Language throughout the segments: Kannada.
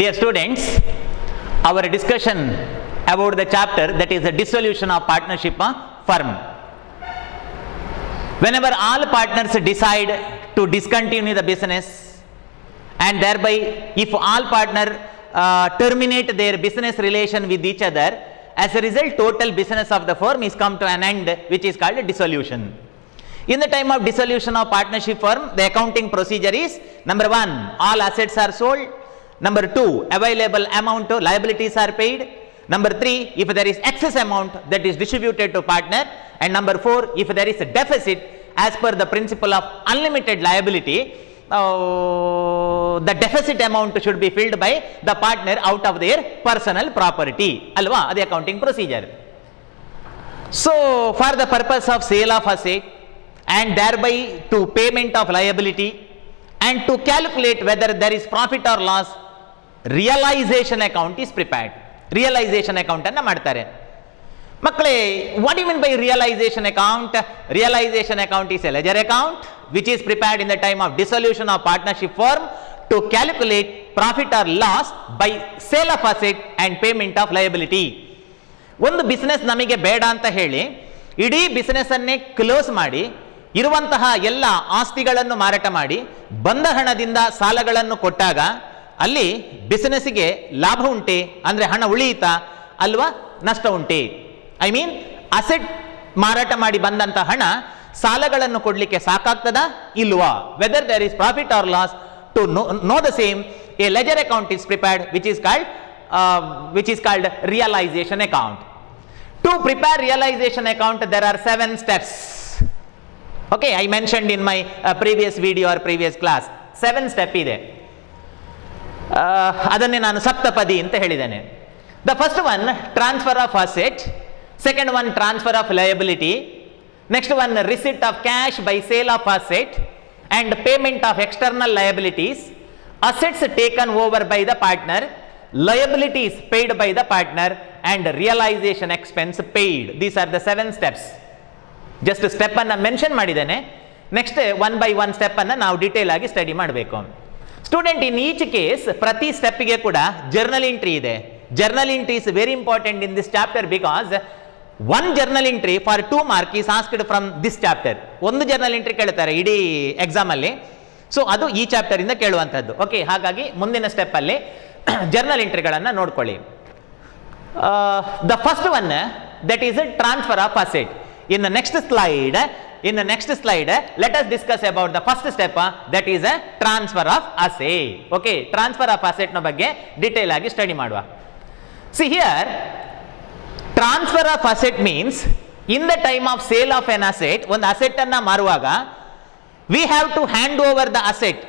Dear students, our discussion about the chapter that is the dissolution of partnership firm. Whenever all partners decide to discontinue the business, and thereby if all partners terminate their business relation with each other, as a result total business of the firm is come to an end, which is called dissolution. In the time of dissolution of partnership firm, the accounting procedure is: number 1, all assets are sold; number 2, available amount of liabilities are paid; number 3, if there is excess amount, that is distributed to partner; and number 4, if there is a deficit, as per the principle of unlimited liability, the deficit amount should be filled by the partner out of their personal property. Alva, the accounting procedure. So, for the purpose of sale of asset and thereby to payment of liability and to calculate whether there is profit or loss, realization account is prepared. Realization account anna ಮಾಡ್ತಾರೆ. ಮಕ್ಕಳೇ, what do you mean by realization account? Realization account is a ledger account which is prepared in the time of dissolution of partnership firm to calculate profit or loss by sale of asset and payment of liability. ಒಂದು ಬಿಸ್ನೆಸ್ ನಮಗೆ ಬೇಡ ಅಂತ ಹೇಳಿ ಇಡೀ ಬಿಸ್ನೆಸ್ ಅನ್ನೇ ಕ್ಲೋಸ್ ಮಾಡಿ ಇರುವಂತಹ ಎಲ್ಲ ಆಸ್ತಿಗಳನ್ನು ಮಾರಾಟ ಮಾಡಿ ಬಂದ ಹಣದಿಂದ ಸಾಲಗಳನ್ನು ಕೊಟ್ಟಾಗ ಅಲ್ಲಿ ಬಿಸ್ನೆಸ್ಗೆ ಲಾಭ ಉಂಟೆ ಅಂದ್ರೆ ಹಣ ಉಳಿಯಿತಾ ಅಲ್ವಾ, ನಷ್ಟ ಉಂಟೆ? ಐ ಮೀನ್ ಅಸೆಟ್ ಮಾರಾಟ ಮಾಡಿ ಬಂದಂತ ಹಣ ಸಾಲಗಳನ್ನು ಕೊಡ್ಲಿಕ್ಕೆ ಸಾಕಾಗ್ತದಾ ಇಲ್ವಾ? Whether there is profit or loss, to know the same a ledger account is prepared which is called realization account. To prepare realization account there are 7 steps. Okay, I mentioned in my previous video or previous class 7 step ಇದೆ. ಅದನ್ನೇ ನಾನು ಸಪ್ತಪದಿ ಅಂತ ಹೇಳಿದ್ದೇನೆ. The first one, transfer of asset; second one, transfer of liability; next one, receipt of cash by sale of asset and payment of external liabilities; assets taken over by the partner; liabilities paid by the partner; and realization expense paid. These are the 7 steps. Just step ಅನ್ನು ಮೆನ್ಷನ್ ಮಾಡಿದ್ದೇನೆ. ನೆಕ್ಸ್ಟ್ 1 by 1 ಸ್ಟೆಪ್ ಅನ್ನು ನಾವು ಡೀಟೇಲ್ ಆಗಿ ಸ್ಟಡಿ ಮಾಡಬೇಕು. ಸ್ಟೂಡೆಂಟ್, ಇನ್ ಈಚ್ ಕೇಸ್ ಪ್ರತಿ ಸ್ಟೆಪ್ಗೆ ಕೂಡ ಜರ್ನಲ್ ಎಂಟ್ರಿ ಇದೆ. Journal entry is very important in this chapter because 1 journal entry for 2 mark is asked from this chapter. ಒಂದು ಜರ್ನಲ್ ಎಂಟ್ರಿ ಕೇಳ್ತಾರೆ ಇಡೀ ಎಕ್ಸಾಮ್ ಅಲ್ಲಿ. ಸೊ ಅದು ಈ ಚಾಪ್ಟರ್ ಇಂದ ಕೇಳುವಂತದ್ದು. ಓಕೆ, ಹಾಗಾಗಿ ಮುಂದಿನ ಸ್ಟೆಪ್ ಅಲ್ಲಿ ಜರ್ನಲ್ ಎಂಟ್ರಿಗಳನ್ನು ನೋಡ್ಕೊಳ್ಳಿ. The first one, that is transfer of asset. In the next slide, let us discuss about the first step, that is a transfer of asset. Okay, transfer of asset ನ ಬಗ್ಗೆ ಡೀಟೇಲ್ ಆಗಿ ಸ್ಟಡಿ ಮಾಡುವ. See here, transfer of asset means in the time of sale of an asset, ಒಂದು ಅಸೆಟ್ ಅನ್ನ ಮಾರುವಾಗ we have to hand over the asset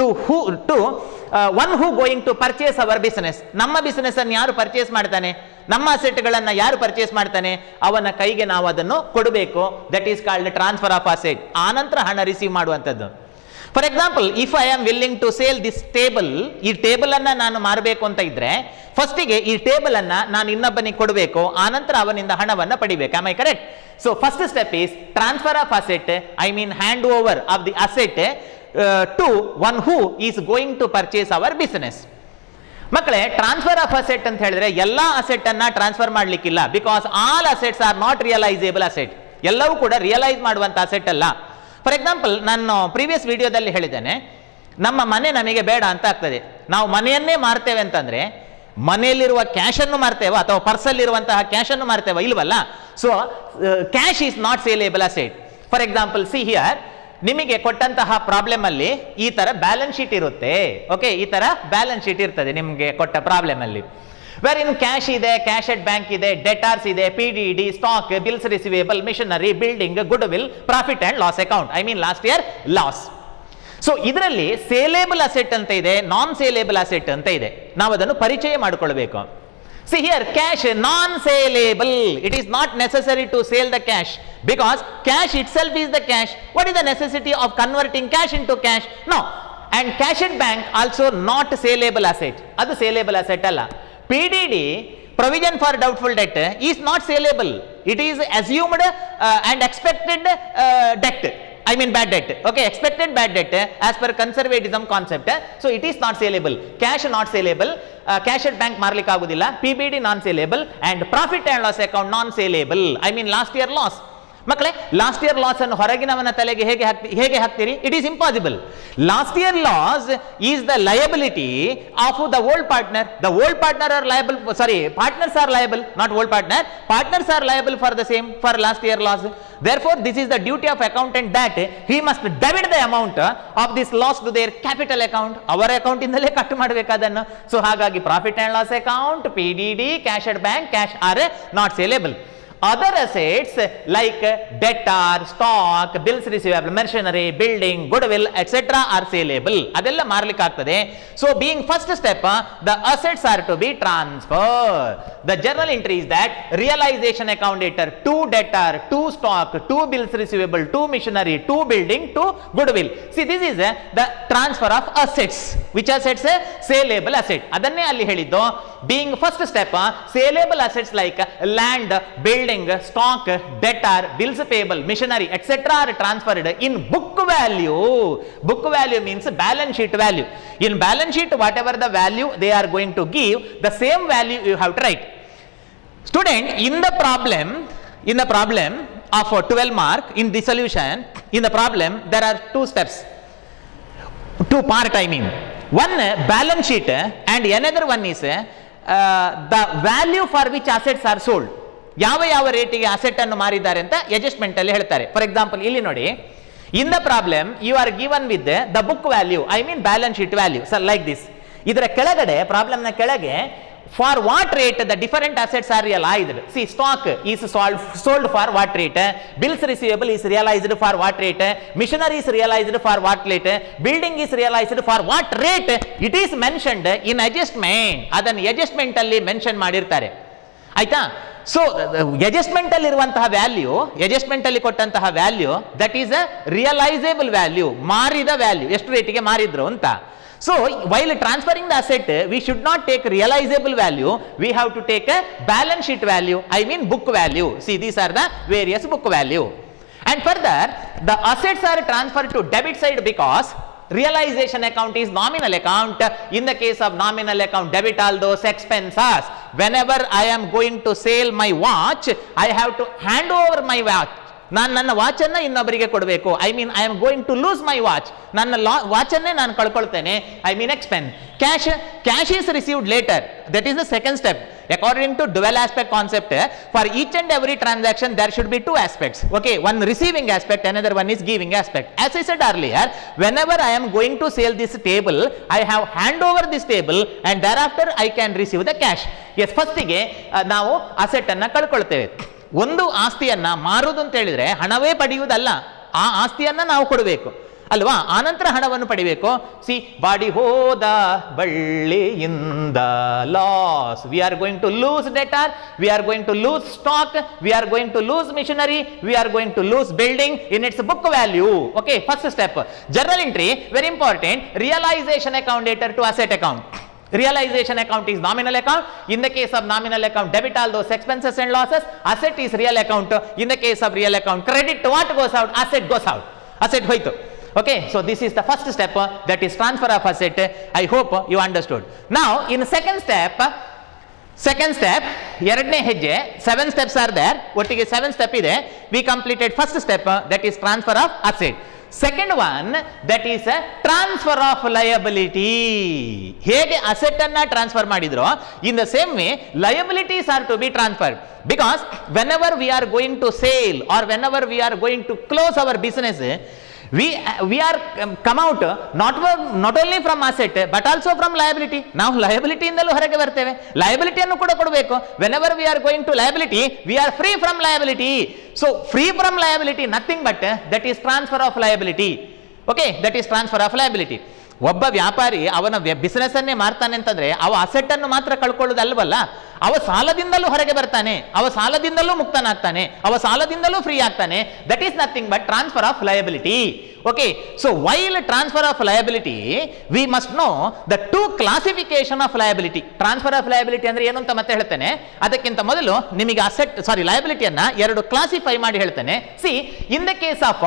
to one who going to purchase our business. ನಮ್ಮ ಬಿಸಿನೆಸ್ ಅನ್ನು ಯಾರು ಪರ್ಚೇಸ್ ಮಾಡ್ತಾನೆ, ನಮ್ಮ ಅಸೆಟ್ಗಳನ್ನು ಯಾರು ಪರ್ಚೇಸ್ ಮಾಡ್ತಾನೆ, ಅವನ ಕೈಗೆ ನಾವು ಅದನ್ನು ಕೊಡಬೇಕು. That is called transfer of asset. ಆನಂತರ ಹಣ ರಿಸೀವ್ ಮಾಡುವಂಥದ್ದು. For example, if I am willing to sale this table, ಈ ಟೇಬಲ್ ಅನ್ನ ನಾನು ಮಾರಬೇಕು ಅಂತ ಇದ್ರೆ ಫಸ್ಟಿಗೆ ಈ ಟೇಬಲ್ ಅನ್ನ ನಾನು ಇನ್ನೊಬ್ಬನಿಗೆ ಕೊಡಬೇಕು, ಆನಂತರ ಅವನಿಂದ ಹಣವನ್ನು ಪಡಿಬೇಕು. Am I correct? So first step is transfer of asset, I mean hand over of the asset to one who is going to purchase our business. ಮಕ್ಕಳೇ, ಟ್ರಾನ್ಸ್ಫರ್ ಆಫ್ ಅಸೆಟ್ ಅಂತ ಹೇಳಿದ್ರೆ ಎಲ್ಲಾ ಅಸೆಟ್ ಅನ್ನ ಟ್ರಾನ್ಸ್ಫರ್ ಮಾಡ್ಲಿಕ್ಕಿಲ್ಲ. Because all assets are not realisable asset. ಎಲ್ಲವೂ ಕೂಡ ರಿಯಲೈಸ್ ಮಾಡುವಂತ ಅಸೆಟ್ ಅಲ್ಲ. ಫಾರ್ ಎಕ್ಸಾಂಪಲ್, ನಾನು ಪ್ರೀವಿಯಸ್ ವಿಡಿಯೋದಲ್ಲಿ ಹೇಳಿದ್ದೇನೆ, ನಮ್ಮ ಮನೆ ನಮಗೆ ಬೇಡ ಅಂತ ಆಗ್ತದೆ, ನಾವು ಮನೆಯನ್ನೇ ಮಾರ್ತೇವೆ ಅಂತಂದ್ರೆ ಮನೆಯಲ್ಲಿರುವ ಕ್ಯಾಶ್ ಅನ್ನು ಮಾರ್ತೇವ ಅಥವಾ ಪರ್ಸಲ್ಲಿ ಇರುವಂತಹ ಕ್ಯಾಶ್ ಅನ್ನು ಮಾರ್ತೇವ ಇಲ್ವಲ್ಲ. So cash is not saleable asset. For example, see here, ನಿಮಗೆ ಕೊಟ್ಟಂತಹ ಪ್ರಾಬ್ಲಮ್ ಅಲ್ಲಿ ಈ ತರ ಬ್ಯಾಲೆನ್ಸ್ ಶೀಟ್ ಇರುತ್ತೆ. ಓಕೆ, ಈ ತರ ಬ್ಯಾಲೆನ್ಸ್ ಶೀಟ್ ಇರ್ತದೆ ನಿಮಗೆ ಕೊಟ್ಟ ಪ್ರಾಬ್ಲಮ್ ಅಲ್ಲಿ. ವೇರ್ ಇನ್ ಕ್ಯಾಶ್ ಇದೆ, ಕ್ಯಾಶ್ ಎಟ್ ಬ್ಯಾಂಕ್ ಇದೆ, ಡೆಟಾರ್ಸ್ ಇದೆ, PDD, stock, bills receivable, machinery, building, goodwill, profit and loss account, I mean last year loss. So ಇದರಲ್ಲಿ ಸೇಲೇಬಲ್ ಅಸೆಟ್ ಅಂತ ಇದೆ, ನಾನ್ ಸೇಲೇಬಲ್ ಅಸೆಟ್ ಅಂತ ಇದೆ. ನಾವು ಅದನ್ನು ಪರಿಚಯ ಮಾಡಿಕೊಳ್ಬೇಕು. See here, cash non-saleable. It is not necessary to sell the cash because cash itself is the cash. What is the necessity of converting cash into cash? No. And cash at bank also not saleable asset. Adu saleable asset alla. PDD, provision for doubtful debt, is not saleable. It is assumed and expected debt. I mean bad debt. Okay, expected bad debt as per conservatism concept. So it is not saleable. Cash not saleable. Cash at bank marlik agudilla. PBD non saleable and profit and loss account non saleable. I mean last year loss. ಮಕ್ಕಳೇ ಲಾಸ್ಟ್ ಇಯರ್ ಲಾಸ್ ಅನ್ನು ಹೊರಗಿನವನ ತಲೆಗೆ ಹೇಗೆ ಹಾಕ್ತೀರಿ? It is impossible. Last year loss is the liability of the old partner. The old partner R liable, sorry, partners R liable, not old partner. Partners R liable for the same, for last year loss. Therefore, this is the duty of accountant that he must debit the amount of this loss to their capital account. ಅವರ ಅಕೌಂಟ್ ಇಂದಲೇ ಕಟ್ ಮಾಡಬೇಕು ಅದನ್ನು. ಸೊ ಹಾಗಾಗಿ profit and loss account, PDD, cash at bank, cash are not saleable. Other assets like debtor, stock, bills receivable, machinery, building, goodwill, etc. are saleable. ಅದೆಲ್ಲ ಮಾರ್ಲಿಕ್ಕೆ ಆಗ್ತದೆ. So being first step, the assets are to be transferred. The journal entry is that realization account debtor, 2 debtor, 2 stock, 2 bills receivable, 2 machinery, 2 building, 2 goodwill. See, this is the transfer of assets. Which assets? Saleable asset. ಅದನ್ನೇ ಅಲ್ಲಿ ಹೇಳಿದ್ದು. Being first step, saleable assets like land, building, stock, debtor, bills payable, machinery, etc. are transferred in book value. Book value means balance sheet value. In balance sheet, whatever the value they are going to give, the same value you have to write. Student, in the problem of 12 mark, in the solution, in the problem, there are 2 steps, 2 part I mean. One balance sheet and another one is the value for which assets are sold. ಯಾವ ರೇಟಿಗೆ ಅಸೆಟ್ ಅನ್ನು ಮಾರಿದ್ದಾರೆ ಅಂತ ಅಡ್ಜಸ್ಟ್ಮೆಂಟ್ ಅಲ್ಲಿ ಹೇಳ್ತಾರೆ. ಫಾರ್ ಎಕ್ಸಾಂಪಲ್ ಇಲ್ಲಿ ನೋಡಿ, in the problem you are given with the book value, I mean balance sheet value. Sir like this, ಇದರ ಕೆಳಗಡೆ ಪ್ರಾಬ್ಲಮ್ ನ ಕೆಳಗೆ for what rate the different assets are realized. See, stock is sold for what rate, bills receivable is realized for what rate, machinery is realized for what rate, building is realized for what rate. It is mentioned in adjustment. ಅದನ್ನು adjustment ಅಲ್ಲಿ ಮೆನ್ಷನ್ ಮಾಡಿರ್ತಾರೆ, ಆಯ್ತಾ? ಸೊ ಅಡ್ಜಸ್ಟ್ಮೆಂಟ್ ಅಲ್ಲಿ ಇರುವಂತಹ ವ್ಯಾಲ್ಯೂ, ಅಡ್ಜಸ್ಟ್ಮೆಂಟ್ ಅಲ್ಲಿ ಕೊಟ್ಟಂತಹ value, that is a realisable value, ಮಾರಿದ ವ್ಯಾಲ್ಯೂ, ಎಷ್ಟು ರೇಟಿಗೆ ಮಾರಿದ್ರು ಅಂತ. So while transferring the asset, we should not take realizable value, we have to take a balance sheet value, I mean book value. See, these are the various book value. And further, the assets are transferred to debit side because realization account is nominal account. In the case of nominal account, debit all those expenses. Whenever I am going to sell my watch, I have to hand over my watch. ನಾನು ನನ್ನ ವಾಚನ್ನು ಇನ್ನೊಬ್ಬರಿಗೆ ಕೊಡಬೇಕು. I mean I am going to lose my watch. ನನ್ನ ವಾಚನ್ನೇ ನಾನು ಕಳ್ಕೊಳ್ತೇನೆ. I mean expense. Cash is received later. That is the second step. According to dual aspect concept, for each and every transaction there should be 2 aspects. Okay, one receiving aspect, another one is giving aspect. As I said earlier, whenever I am going to sell this table, I have hand over this table and thereafter I can receive the cash. Yes, first ಗೆ ನಾವು ಅಸೆಟ್ ಅನ್ನ ಕಳ್ಕೊಳ್ತೇವೆ. ಒಂದು ಆಸ್ತಿಯನ್ನ ಮಾರುವುದು ಅಂತ ಹೇಳಿದ್ರೆ ಹಣವೇ ಪಡೆಯುವುದಲ್ಲ, ಆ ಆಸ್ತಿಯನ್ನ ನಾವು ಕೊಡಬೇಕು ಅಲ್ವಾ, ಆನಂತರ ಹಣವನ್ನು ಪಡಿಬೇಕು. ಸಿ, ಬಾಡಿ ಹೋದ ಬಳ್ಳಿಯಿಂದ loss, we are going to lose debtor, we are going to lose stock, we are going to lose machinery, we are going to lose building in its book value. Okay, first step journal entry, very important. Realisation account debtor to asset account. Realization account is nominal account. In the case of nominal account, debit all those expenses and losses. Asset is real account. In the case of real account, credit what goes out, asset goes out. Asset hoitu. Okay, so this is the first step, that is transfer of asset. I hope you understood. Now in second step, ಎರಡನೇ ಹೆಜ್ಜೆ, 7 steps are there. ಒಟ್ಟಿಗೆ 7 step ಇದೆ. We completed first step, that is transfer of asset. Second one, that is a transfer of liability. ಹೇಗೆ ಅಸೆಟ್ ಅನ್ನ ಟ್ರಾನ್ಸ್ಫರ್ ಮಾಡಿದ್ರು, in the same way liabilities are to be transferred. Because whenever we are going to sell or whenever we are going to close our business, we are come out not only from asset but also from liability. ನಾವು liability ಇಂದಲೂ ಹೊರಗೆ ಬರ್ತೇವೆ, liability ಅನ್ನು ಕೂಡ ಕೊಡಬೇಕು. Whenever we are going to liability, we are free from liability. So free from liability, nothing but that is transfer of liability. Okay, that is transfer of liability. ಒಬ್ಬ ವ್ಯಾಪಾರಿ ಅವನ ಬಿಸಿನೆಸ್ ಅನ್ನೇ ಮಾರ್ತಾನೆ ಅಂತಂದ್ರೆ ಅವ ಅಸೆಟ್ ಅನ್ನು ಮಾತ್ರ ಕಳ್ಕೊಳ್ಳೋದಲ್ವಲ್ಲ, ಅವ ಸಾಲದಿಂದಲೂ ಹೊರಗೆ ಬರ್ತಾನೆ, ಅವ ಸಾಲದಿಂದಲೂ ಮುಕ್ತನಾಗ್ತಾನೆ, ಅವ ಸಾಲದಿಂದಲೂ ಫ್ರೀ ಆಗ್ತಾನೆ. That is nothing but transfer of liability. Okay, so while transfer of liability, we must know the 2 classification of liability. Transfer of liability ಅಂದ್ರೆ ಏನು ಅಂತ ಮತ್ತೆ ಹೇಳ್ತೇನೆ. ಅದಕ್ಕಿಂತ ಮೊದಲು ನಿಮಗೆ ಲಯಬಿಲಿಟಿಯನ್ನ 2 ಕ್ಲಾಸಿಫೈ ಮಾಡಿ ಹೇಳ್ತೇನೆ. C, in the case of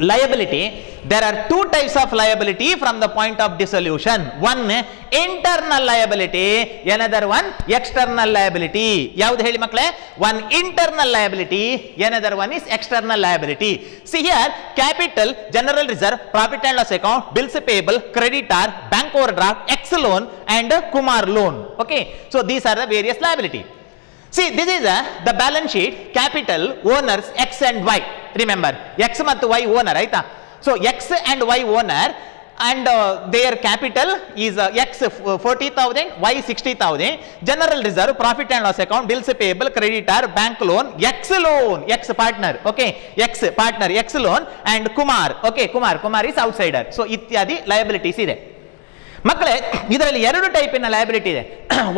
liability, there are two types of liability from the point of dissolution. One internal liability, another one external liability. ಯಾವುದು ಹೇಳಿ ಮಕ್ಕಳೇ? One internal liability, another one is external liability. See here, capital, general reserve, profit and loss account, bills payable, creditor, bank overdraft, X loan and Kumar loan. Okay, so these are the various liability. See, this is the balance sheet, capital, owners, X and Y. Remember, X ಮತ್ತು Y owner, ಆಯ್ತಾ? So, X and Y owner and their capital is X 40,000, Y 60,000, general reserve, profit and loss account, bills payable, creditor, bank loan, X loan, X partner, okay, X partner, X loan and Kumar, okay, Kumar is outsider. So, ಇತ್ಯಾದಿ liabilities ಇದೆ. ಮಕ್ಕಳೇ, ಇದರಲ್ಲಿ ಎರಡು ಟೈಪಿನ ಲಯಬಿಲಿಟಿ ಇದೆ.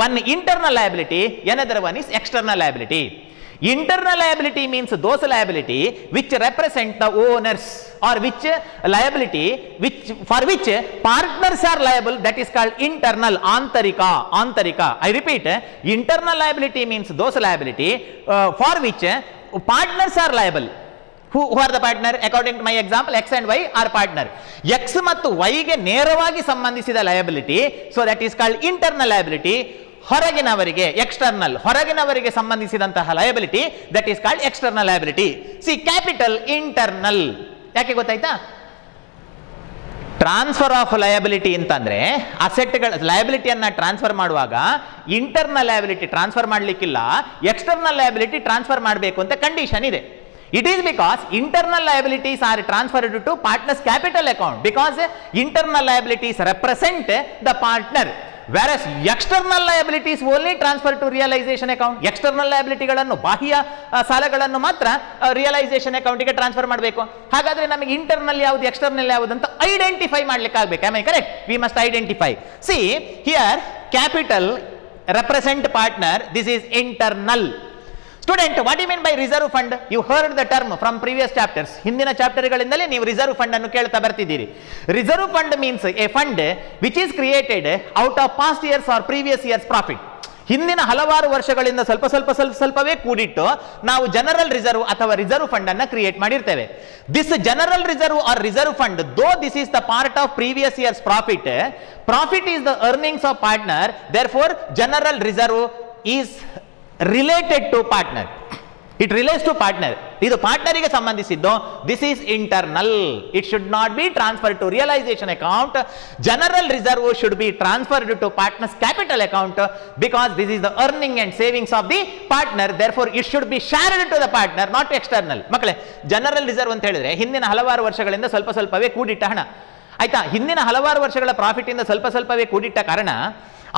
One internal liability, another one is external liability. Internal liability means those liability which represent the owners or which liability for which partners are liable, that is called internal, antarika. I repeat, internal liability means those liability for which partners are liable. Who are the partner? According to my example, X and Y are partner. X ಮತ್ತು Y ಗೆ ನೇರವಾಗಿ ಸಂಬಂಧಿಸಿದ liability, so that is called internal liability. ಹೊರಗಿನವರಿಗೆ external, ಹೊರಗಿನವರಿಗೆ ಸಂಬಂಧಿಸಿದಂತಹ liability, that is called external liability. See, capital internal. ಯಾಕೆ ಗೊತ್ತಾಯ್ತಾ? ಟ್ರಾನ್ಸ್ಫರ್ ಆಫ್ ಲಯಬಿಲಿಟಿ ಅಂತಂದ್ರೆ ಅಸೆಟ್ಗಳ ಲಯಬಿಲಿಟಿಯನ್ನ ಟ್ರಾನ್ಸ್ಫರ್ ಮಾಡುವಾಗ ಇಂಟರ್ನಲ್ ಲಯಬಿಲಿಟಿ ಟ್ರಾನ್ಸ್ಫರ್ ಮಾಡಲಿಕ್ಕಿಲ್ಲ, ಎಕ್ಸ್ಟರ್ನಲ್ ಲಯಬಿಲಿಟಿ ಟ್ರಾನ್ಸ್ಫರ್ ಮಾಡಬೇಕು ಅಂತ ಕಂಡೀಷನ್ ಇದೆ. It is because internal liabilities are transferred to partner's capital account, because internal liabilities represent the partner, whereas external liabilities only transfer to realization account. External liability ಗಳನ್ನು ಬಾಹ್ಯ ಸಾಲಗಳನ್ನು ಮಾತ್ರ ರಿಯಲೈಸೇಷನ್ ಅಕೌಂಟ್ ಗೆ ಟ್ರಾನ್ಸ್ಫರ್ ಮಾಡಬೇಕು. ಹಾಗಾದ್ರೆ ನಮಗೆ ಇಂಟರ್ನಲ್ ಯಾವುದು ಎಕ್ಸ್ಟರ್ನಲ್ ಯಾವುದು ಅಂತ ಐಡೆಂಟಿಫೈ ಮಾಡ್ಲಿಕ್ಕೆ ಆಗಬೇಕು. Am I correct? We must identify. See here, capital represent partner, this is internal. Student, what do you mean by reserve fund? You heard the term from previous chapters. ಹಿಂದಿನ ಚಾಪ್ಟರ್ಗಳಿಂದಲೇ ನೀವು ರಿಸರ್ವ್ ಫಂಡ್ ಅನ್ನು ಕೇಳ್ತಾ ಬರ್ತಿದ್ದೀರಿ. Reserve fund means a fund which is created out of past years or previous years profit. ಹಿಂದಿನ ಹಲವಾರು ವರ್ಷಗಳಿಂದ ಸ್ವಲ್ಪವೇ ಕೂಡಿಟ್ಟು ನಾವು ಜನರಲ್ ರಿಸರ್ವ್ ಅಥವಾ ರಿಸರ್ವ್ ಫಂಡ್ ಅನ್ನು ಕ್ರಿಯೇಟ್ ಮಾಡಿರ್ತೇವೆ. This general reserve or reserve fund, though this is the part of previous years profit is the earnings of partner, therefore general reserve is related to partner. It relates to partner. ಇದು ಪಾರ್ಟ್ನರಿಗೆ ಸಂಬಂಧಿಸಿದ್ದು. This is internal. It should not be transferred to realization account. General reserve should be transferred to partner's capital account, because this is the earning and savings of the partner. Therefore, it should be shared to the partner, not external. ಮಕ್ಕಳೇ, ಜನರಲ್ ರಿಸರ್ವ್ ಅಂತ ಹೇಳಿದ್ರೆ ಹಿಂದಿನ ಹಲವಾರು ವರ್ಷಗಳಿಂದ ಸ್ವಲ್ಪವೇ ಕೂಡಿಟ್ಟ ಹಣ, ಆಯ್ತಾ? ಹಿಂದಿನ ಹಲವಾರು ವರ್ಷಗಳ ಪ್ರಾಫಿಟ್ ಇಂದ ಸ್ವಲ್ಪವೇ ಕೂಡಿಟ್ಟ ಕಾರಣ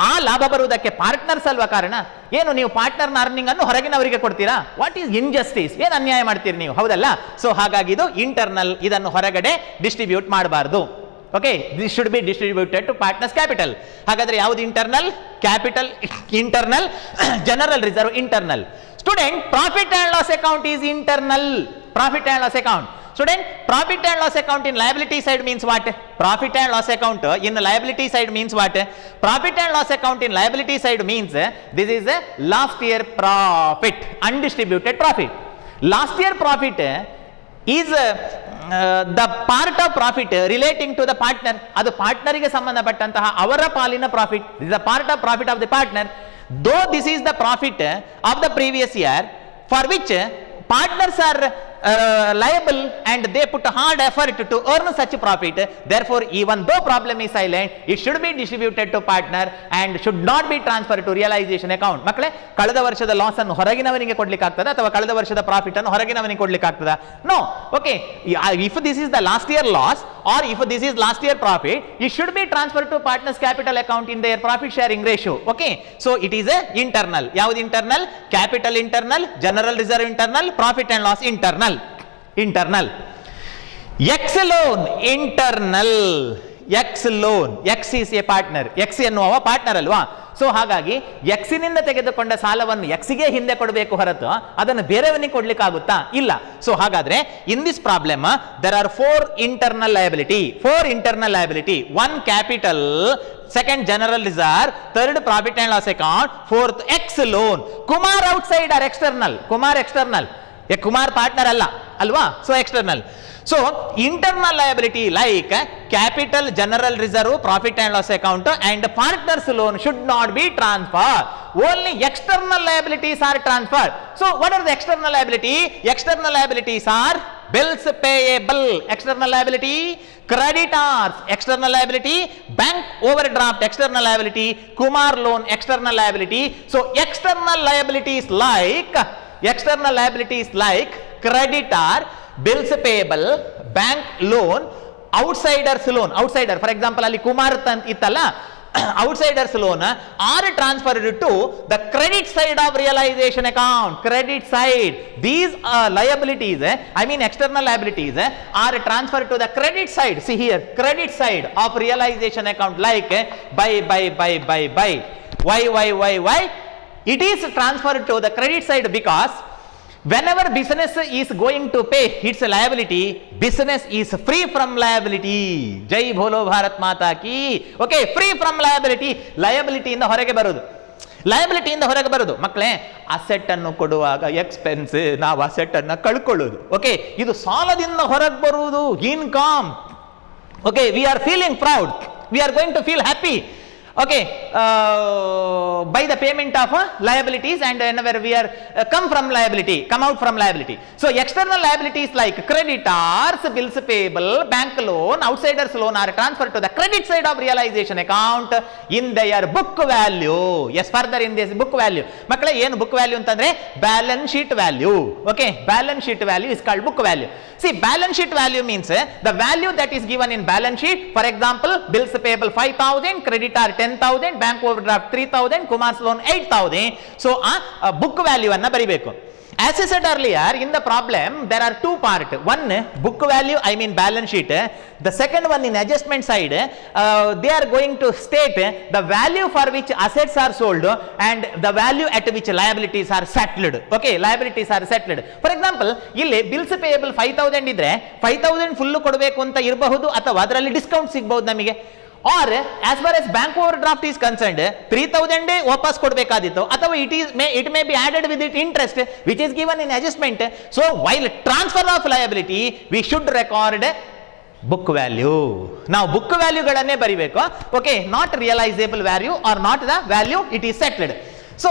ಆ ಲಾಭ ಬರುವುದಕ್ಕೆ ಪಾರ್ಟ್ನರ್ಸ್ ಅಲ್ವಾ ಕಾರಣ. ಏನು ನೀವು ಪಾರ್ಟ್ನರ್ನ ಅರ್ನಿಂಗ್ ಅನ್ನು ಹೊರಗಿನವರಿಗೆ ಕೊಡ್ತೀರಾ? What is injustice? ಏನು ಅನ್ಯಾಯ ಮಾಡ್ತೀರಿ ನೀವು, ಹೌದಲ್ಲ? ಸೊ ಹಾಗಾಗಿ ಇದು ಇಂಟರ್ನಲ್, ಇದನ್ನು ಹೊರಗಡೆ ಡಿಸ್ಟ್ರಿಬ್ಯೂಟ್ ಮಾಡಬಾರ್ದು. Okay, this should be distributed to partners capital. ಹಾಗಾದ್ರೆ ಯಾವುದು internal? Capital internal, general reserve internal. Student, profit and loss account is internal. Profit and loss account. Student, profit and loss account in liability side means what? Profit and loss account in the liability side means what? Profit and loss account in liability side means this is a last year profit, undistributed profit. Last year profit is the part of profit relating to the partner. ಅದು ಪಾರ್ಟ್ನರಿಗೆ ಸಂಬಂಧಪಟ್ಟಂತಹ ಅವರ ಪಾಲಿನ profit. This is the part of profit of the partner. Though this is the profit of the previous year for which partners are liable and they put hard effort to earn such profit, therefore even though problem is silent, it should be distributed to partner and should not be transferred to realization account. ಮಕ್ಕಳೇ, ಕಳೆದ ವರ್ಷದ ಲಾಸ್ ಅನ್ನು ಹೊರಗಿನವನಿಗೆ ಕೊಡ್ಲಿಕ್ಕೆ ಆಗ್ತದ ಅಥವಾ ಕಳೆದ ವರ್ಷದ ಪ್ರಾಫಿಟ್ ಅನ್ನು ಹೊರಗಿನವನಿಗೆ ಕೊಡ್ಲಿಕ್ಕೆ ಆಗ್ತದ? No. Okay, if this is the last year loss or if this is last year profit, it should be transferred to partners capital account in their profit sharing ratio. Okay, so it is a internal. ಯಾವುದು internal? Capital internal, general reserve internal, profit and loss internal. X loan internal. X loan, X is a partner. X ಎನ್ನುವ ಪಾರ್ಟ್ನರ್ ಅಲ್ವಾ? ಸೊ ಹಾಗಾಗಿ X ನಿಂದ ತೆಗೆದುಕೊಂಡ ಸಾಲವನ್ನು X ಗೆ ಹಿಂದೆ ಕೊಡಬೇಕು ಹೊರತು ಅದನ್ನು ಬೇರೆಯವನಿಗೆ ಕೊಡ್ಲಿಕ್ಕೆ ಆಗುತ್ತಾ? ಇಲ್ಲ. ಸೊ ಹಾಗಾದ್ರೆ in this problem there are four internal liability. One capital, second general reserve, third profit and loss account, fourth X loan. Kumar outside or external? Kumar external. A Kumar partner ಅಲ್ಲ ಅಲ್ವಾ, so external. So internal liability like capital, general reserve, profit and loss account and partners loan should not be transferred. Only external liabilities are transferred. So what are the external liability? External liabilities are bills payable, external liability, creditors, external liability, bank overdraft, external liability, Kumar loan, external liability. So external liabilities like creditor, bills payable, bank loan, outsiders loan, outsider for example ಅಲ್ಲಿ ಕುಮಾರ್ ಇತ್ತಲ್ಲ, outsiders loan are transferred to the credit side of realization account. Credit side, these liabilities, I mean external liabilities are transferred to the credit side. See here, credit side of realization account like buy. Why it is transferred to the credit side? Because whenever business is going to pay its liability, business is free from liability. Jai Bolo Bharat Mata ki. Okay, free from liability. Liability ಇಂದ ಹೊರಗೆ ಬರುವುದು, ಲಯಬಿಲಿಟಿ ಇಂದ ಹೊರಗೆ ಬರುವುದು. ಮಕ್ಕಳೇ, ಅಸೆಟ್ ಅನ್ನು ಕೊಡುವಾಗ ಎಕ್ಸ್ಪೆನ್ಸ್, ನಾವು ಅಸೆಟ್ ಅನ್ನು ಕಳ್ಕೊಳ್ಳೋದು. ಓಕೆ, ಇದು ಸಾಲದಿಂದ ಹೊರಗೆ ಬರುವುದು, income. Okay, we are feeling proud, we are going to feel happy. Okay, by the payment of liabilities, and whenever we are come out from liability. So external liabilities like creditors, bills payable, bank loan, outsiders loan are transferred to the credit side of realization account in their book value. Yes, further in this book value. Makkale, ಏನು book value ಅಂತಂದ್ರೆ balance sheet value. Okay, balance sheet value is called book value. See, balance sheet value means the value that is given in balance sheet. For example, bills payable 5,000, creditor 10,000, bank overdraft 3,000, Kumar's loan 8,000. So book value anna baribeku. As I said earlier, in the problem there are two parts. One, book value, I mean balance sheet. The second one, in adjustment side, they are going to state the value for which assets are sold and the value at which liabilities are settled. Okay, liabilities are settled. For example, ಇಲ್ಲಿ bills payable 5,000 ಇದ್ರೆ 5,000 ಫುಲ್ ಕೊಡಬೇಕು ಅಂತ ಇರಬಹುದು, ಅಥವಾ ಅದರಲ್ಲಿ ಡಿಸ್ಕೌಂಟ್ ಸಿಗಬಹುದು ನಮಗೆ. Or as far as bank overdraft is concerned, 3,000 ವಾಪಸ್ ಕೊಡಬೇಕಾದಿತ್ತು, ಅಥವಾ it may be added with it interest which is given in adjustment. So while transfer of liability, we should record book value. Now book value ಗಳನ್ನೇ ಬರಿಬೇಕು. Okay, not realizable value or not the value, it is settled. So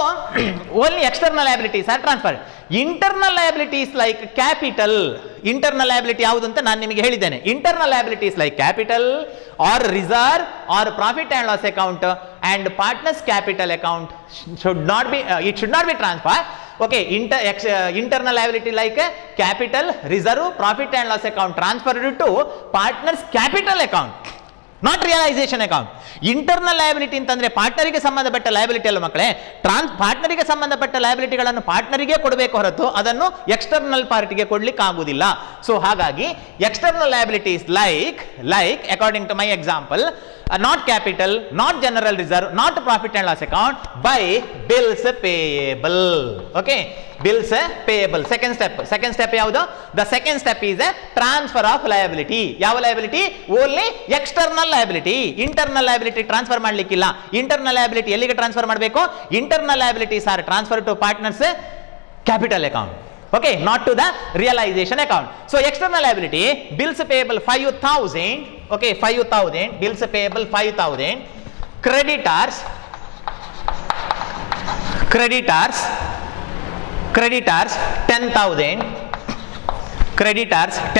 only external liabilities are transferred. Internal liabilities like capital, internal liability ಯಾವುದು ಅಂತ ನಾನು ನಿಮಗೆ ಹೇಳಿದ್ದೇನೆ. Internal liabilities like capital or reserve or profit and loss account and partners capital account should not be transferred. Okay, internal liability like capital, reserve, profit and loss account transferred to partners capital account, not realization account. Internal liability ಅಂತಂದ್ರೆ ಪಾರ್ಟ್ನರಿಗೆ ಸಂಬಂಧಪಟ್ಟ ಲಯಬಿಲಿಟಿ ಅಲ್ಲ ಮಕ್ಕಳೇ. ಪಾರ್ಟ್ನರಿಗೆ ಸಂಬಂಧಪಟ್ಟ ಲಯಬಿಲಿಟಿಗಳನ್ನು ಪಾರ್ಟ್ನರಿಗೆ ಕೊಡಬೇಕು ಹೊರತು ಅದನ್ನು ಎಕ್ಸ್ಟರ್ನಲ್ ಪಾರ್ಟಿಗೆ ಕೊಡ್ಲಿಕ್ಕೆ ಆಗುವುದಿಲ್ಲ. ಸೊ ಹಾಗಾಗಿ external liabilities like according to my example, not capital, not general reserve, not profit and loss account, by bills payable. Okay, bills payable. Second step ಯಾವುದು? The second step is a transfer of liability. ಯಾವ liability? Only external liability. Internal liability transfer ಮಾಡಲಿಕ್ಕಿಲ್ಲ. Internal liability ಎಲ್ಲಿಗೆ ಟ್ರಾನ್ಸ್ಫರ್ ಮಾಡಬೇಕು? Internal liabilities are transferred to partners capital account. Okay, not to the realization account. So external liability, bills payable 5,000. Okay, 5,000, bills payable 5,000, creditors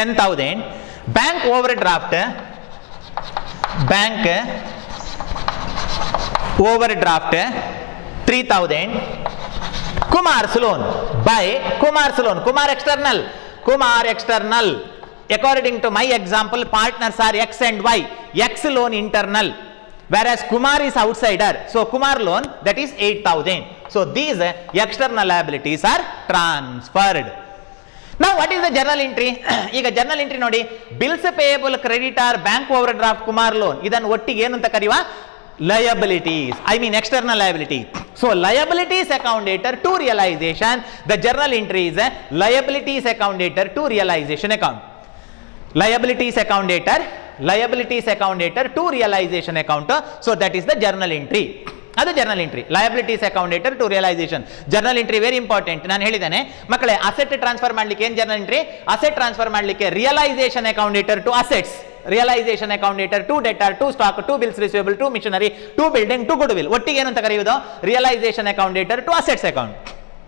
10,000, bank overdraft 3,000, Kumar's loan by Kumar's loan, Kumar external. According to my example, partners are X and Y. X loan internal, whereas Kumar is outsider. So Kumar loan, that is 8,000. So these external liabilities are transferred. Now what is the journal entry? ಈಗ journal entry ನೋಡಿ, bills payable, creditor, bank overdraft, Kumar loan, ಇದನ್ನು ಒಟ್ಟಿಗೆ ಏನು ಅಂತ ಕರೆಯುವ? Liabilities, I mean external liability. So liabilities account dater to realization, the journal entry is liabilities account dater to realization account. Liabilities account dater to realization account. So that is the journal entry. ಅದು journal entry. Liabilities account debtor to realization. Journal entry very important. ನಾನು ಹೇಳಿದ್ದೇನೆ ಮಕ್ಕಳೇ, ಅಸೆಟ್ ಟ್ರಾನ್ಸ್ಫರ್ ಮಾಡಲಿಕ್ಕೆ ಏನು ಜರ್ನಲ್ ಎಂಟ್ರಿ? ಅಸೆಟ್ ಟ್ರಾನ್ಸ್ಫರ್ ಮಾಡಲಿಕ್ಕೆ realization account debtor to assets, realization account debtor to debtor to stock to bills receivable to machinery to building to goodwill. ಒಟ್ಟಿಗೆ ಏನು ಅಂತ ಕರೆಯುವುದು? Realization account debtor to assets account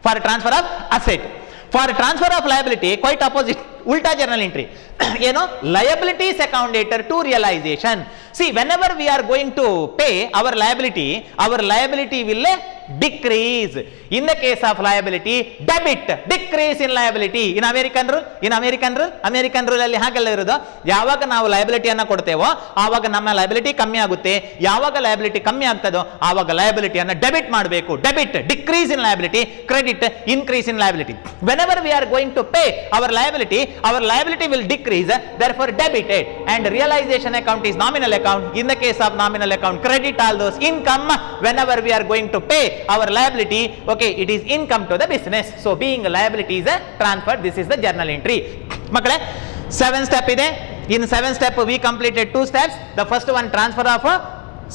for transfer of asset. For transfer of liability quite opposite, ಉಲ್ಟಾ ಜರ್ನಲ್ ಎಂಟ್ರಿ. ಏನು? Liabilities account debtor to realisation. See, whenever we are going to pay our liability will decrease. In the case of liability, debit, decrease in liability. In American rule ಅಲ್ಲಿ ಹಾಗೆಲ್ಲ ಇರೋದು. ಯಾವಾಗ ನಾವು ಲಯಬಿಲಿಟಿಯನ್ನು ಕೊಡ್ತೇವೋ ಆವಾಗ ನಮ್ಮ ಲಯಬಿಲಿಟಿ ಕಮ್ಮಿ ಆಗುತ್ತೆ. ಯಾವಾಗ ಲಯಬಿಲಿಟಿ ಕಮ್ಮಿ ಆಗ್ತದೋ ಆವಾಗ ಲಯಬಿಲಿಟಿಯನ್ನು ಡೆಬಿಟ್ ಮಾಡಬೇಕು. Debit, decrease in liability. Credit, increase in liability. whenever we are going to pay our liability will decrease, therefore debited. And realization account is nominal account. In the case of nominal account, credit all those income. Whenever we are going to pay our liability, okay, it is income to the business. So being a liability is a transfer. This is the journal entry. Makale, 7 step ide. In 7 step we completed 2 steps. The first one, transfer of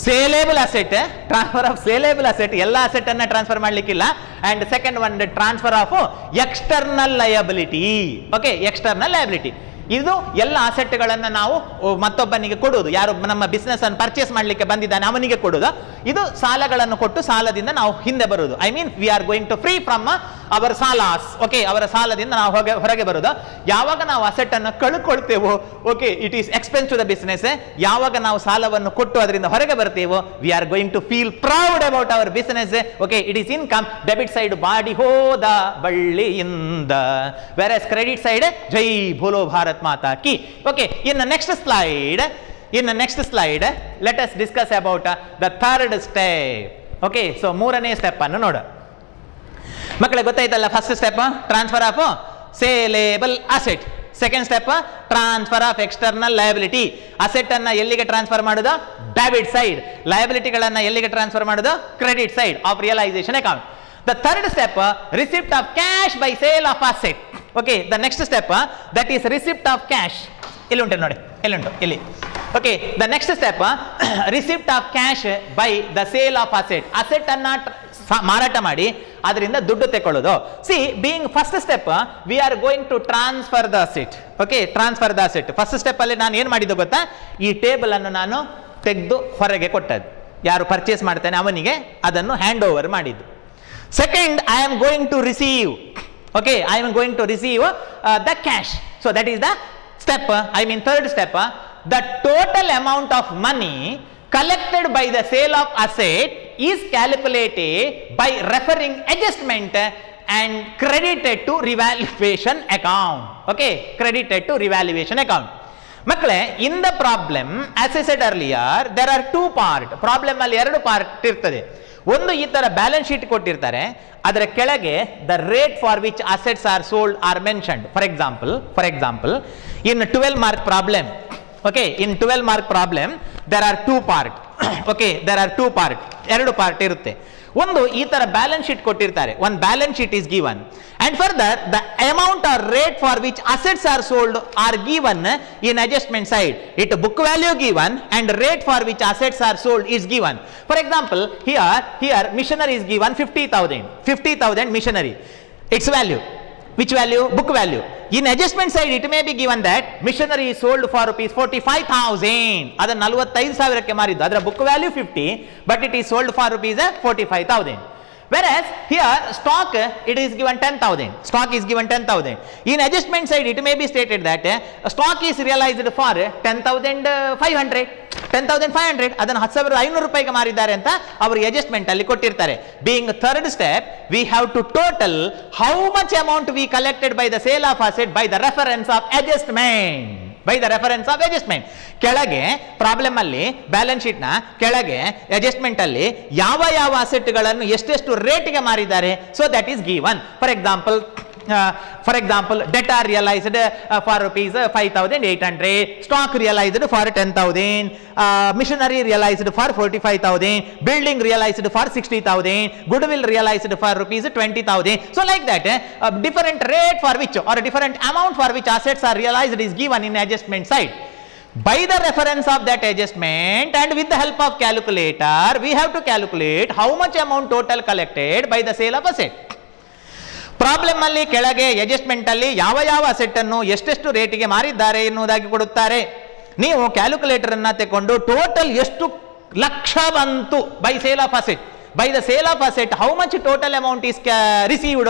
saleable asset. Transfer of saleable asset, ಎಲ್ಲ ಅಸೆಟ್ ಅನ್ನ ಟ್ರಾನ್ಸ್ಫರ್ ಮಾಡ್ಲಿಕ್ಕಿಲ್ಲ. And second one, transfer of external liability. Okay, external liability ಇದು ಎಲ್ಲ ಅಸೆಟ್ಗಳನ್ನು ನಾವು ಮತ್ತೊಬ್ಬನಿಗೆ ಕೊಡುವುದು. ಯಾರು ನಮ್ಮ ಬಿಸ್ನೆಸ್ ಅನ್ನು ಪರ್ಚೇಸ್ ಮಾಡಲಿಕ್ಕೆ ಬಂದಿದ್ದಾನೆ ಅವನಿಗೆ ಕೊಡುವುದು. ಇದು ಸಾಲಗಳನ್ನು ಕೊಟ್ಟು ಸಾಲದಿಂದ ನಾವು ಹಿಂದೆ ಬರುವುದು. I mean we are going to free from our ಸಾಲಾಸ್. ಓಕೆ, ಅವರ ಸಾಲದಿಂದ ನಾವು ಹೊರಗೆ ಬರುವುದು. ಯಾವಾಗ ನಾವು ಅಸೆಟ್ ಅನ್ನು ಕಳ್ಕೊಳ್ತೇವೋ, okay, it is expense to the business. ಯಾವಾಗ ನಾವು ಸಾಲವನ್ನು ಕೊಟ್ಟು ಅದರಿಂದ ಹೊರಗೆ ಬರ್ತೇವೋ, we are going to feel proud about our business. Okay, it is income. Debit side ಬಾಡಿ ಹೋದ ಬಳ್ಳಿಯಿಂದ, ವೆರಸ್ ಕ್ರೆಡಿಟ್ ಸೈಡ್ ಜೈ ಭೋಲೋ ಭಾರತ್ ಮಾತಾ ಕಿ. Okay, in the next slide let us discuss about the third step. Okay, so ಮೂರನೇ ಸ್ಟೆಪ್ ಅನ್ನು ನೋಡ ಮಕ್ಕಳೇ. ಗೊತ್ತಾಯ್ತಲ್ಲ? First step transfer of saleable asset. Second step transfer of external liability. Asset ಅನ್ನ ಎಲ್ಲಿಗೆ ಟ್ರಾನ್ಸ್ಫರ್ ಮಾಡೋದು? Debit side. ಲಯಬಿಲಿಟಿಗಳನ್ನ ಎಲ್ಲಿಗೆ ಟ್ರಾನ್ಸ್ಫರ್ ಮಾಡೋದು? Credit side of realization account. The third step, receipt of cash by sale of asset. Okay, the next step, that is receipt of cash. ಇಲ್ಲಿ ಉಂಟು ನೋಡಿ, ಇಲ್ಲಿ. Okay, the next step, receipt of cash by the sale of asset. Asset ಅನ್ನ ಮಾರಾಟ ಮಾಡಿ ಅದರಿಂದ ದುಡ್ಡು ತೆಕೊಳ್ಳೋದು. See, being first step, we are going to transfer the asset. Okay, transfer the asset. First step ಅಲ್ಲಿ ನಾನು ಏನು ಮಾಡಿದ್ದು ಗೊತ್ತಾ? ಈ ಟೇಬಲ್ ಅನ್ನು ನಾನು ತೆಗೆದು ಹೊರಗೆ ಕೊಟ್ಟದ್ದು. ಯಾರು ಪರ್ಚೇಸ್ ಮಾಡ್ತಾನೆ ಅವನಿಗೆ ಅದನ್ನು ಹ್ಯಾಂಡ್ ಓವರ್ ಮಾಡಿದ್ದು. Second, I am going to receive. Okay, I am going to receive the cash. So that is the step. I mean third step. The total amount of money collected by the sale of asset is calculated by referring adjustment and credited to revaluation account. Okay, credited to revaluation account. ಮಕ್ಕಳೇ, in the problem, as I said earlier, there are 2 parts. Problem ಅಲ್ಲಿ 2 ಪಾರ್ಟ್ ಇರ್ತದೆ. ಒಂದು, ಈ ತರ ಬ್ಯಾಲೆನ್ಸ್ ಶೀಟ್ ಕೊಟ್ಟಿರ್ತಾರೆ, ಅದರ ಕೆಳಗೆ the rate for which assets are sold are mentioned. For example in 12 mark problem, okay, in 12 mark problem there are 2 part. Okay, there are 2 part, 2 part ಇರುತ್ತೆ. ಒಂದು, ಈ ತರ ಬ್ಯಾಲೆನ್ಸ್ ಶೀಟ್ ಕೊಟ್ಟಿರ್ತಾರೆ. One balance sheet is given and further the amount or rate for which assets are sold are given in adjustment side. It book value given and rate for which assets are sold is given. For example, here machinery is given 50,000 machinery, its value. Which value? Book value. In adjustment side it may be given that machinery is sold for rupees 45,000. Adu 45,000 ಕ್ಕೆ ಮಾರಿದ್ದು. ಅದರ book value 50, but it is sold for rupees 45,000. Whereas here stock it is given 10,000. Stock is given 10,000. In adjustment side it may be stated that stock is realized for 10,500. 10,500 ಅದನ್ನು 10,500 ರೂಪಾಯಿಗೆ ಮಾರಿದ್ದಾರೆ ಅಂತ ಅವರು ಅಡ್ಜಸ್ಟ್ಮೆಂಟ್ ಅಲ್ಲಿ ಕೊಟ್ಟಿರ್ತಾರೆ. Being third step, we have to total how much amount we collected by the sale of asset by the reference of adjustment. ಕೆಳಗೆ ಪ್ರಾಬ್ಲಮ್ ಅಲ್ಲಿ ಬ್ಯಾಲೆನ್ಸ್ ಶೀಟ್ ನ ಕೆಳಗೆ ಅಡ್ಜಸ್ಟ್ಮೆಂಟ್ ಅಲ್ಲಿ ಯಾವ ಅಸೆಟ್ಗಳನ್ನು ಎಷ್ಟೆಷ್ಟು ರೇಟ್ಗೆ ಮಾರಿದ್ದಾರೆ, so that is given. For example, debtor realized for rupees 5,800, stock realized for 10,000, machinery realized for 45,000, building realized for 60,000, goodwill realized for rupees 20,000. So like that, different rate for which or different amount for which assets are realized is given in adjustment side. By the reference of that adjustment and with the help of calculator, we have to calculate how much amount total collected by the sale of asset. Problem ಅಲ್ಲಿ ಕೆಳಗೆ ಅಡ್ಜಸ್ಟ್ಮೆಂಟ್ ಅಲ್ಲಿ ಯಾವ ಯಾವ ಅಸೆಟ್ ಅನ್ನು ಎಷ್ಟೆಷ್ಟು ರೇಟಿಗೆ ಮಾರಿದ್ದಾರೆ ಎನ್ನುವುದಾಗಿ ಕೊಡುತ್ತಾರೆ. ನೀವು ಕ್ಯಾಲ್ಕುಲೇಟರ್ ಅನ್ನ ತಗೊಂಡು ಟೋಟಲ್ ಎಷ್ಟು ಲಕ್ಷ ಬಂತು by sale of asset, by the sale of asset, how much total amount is received,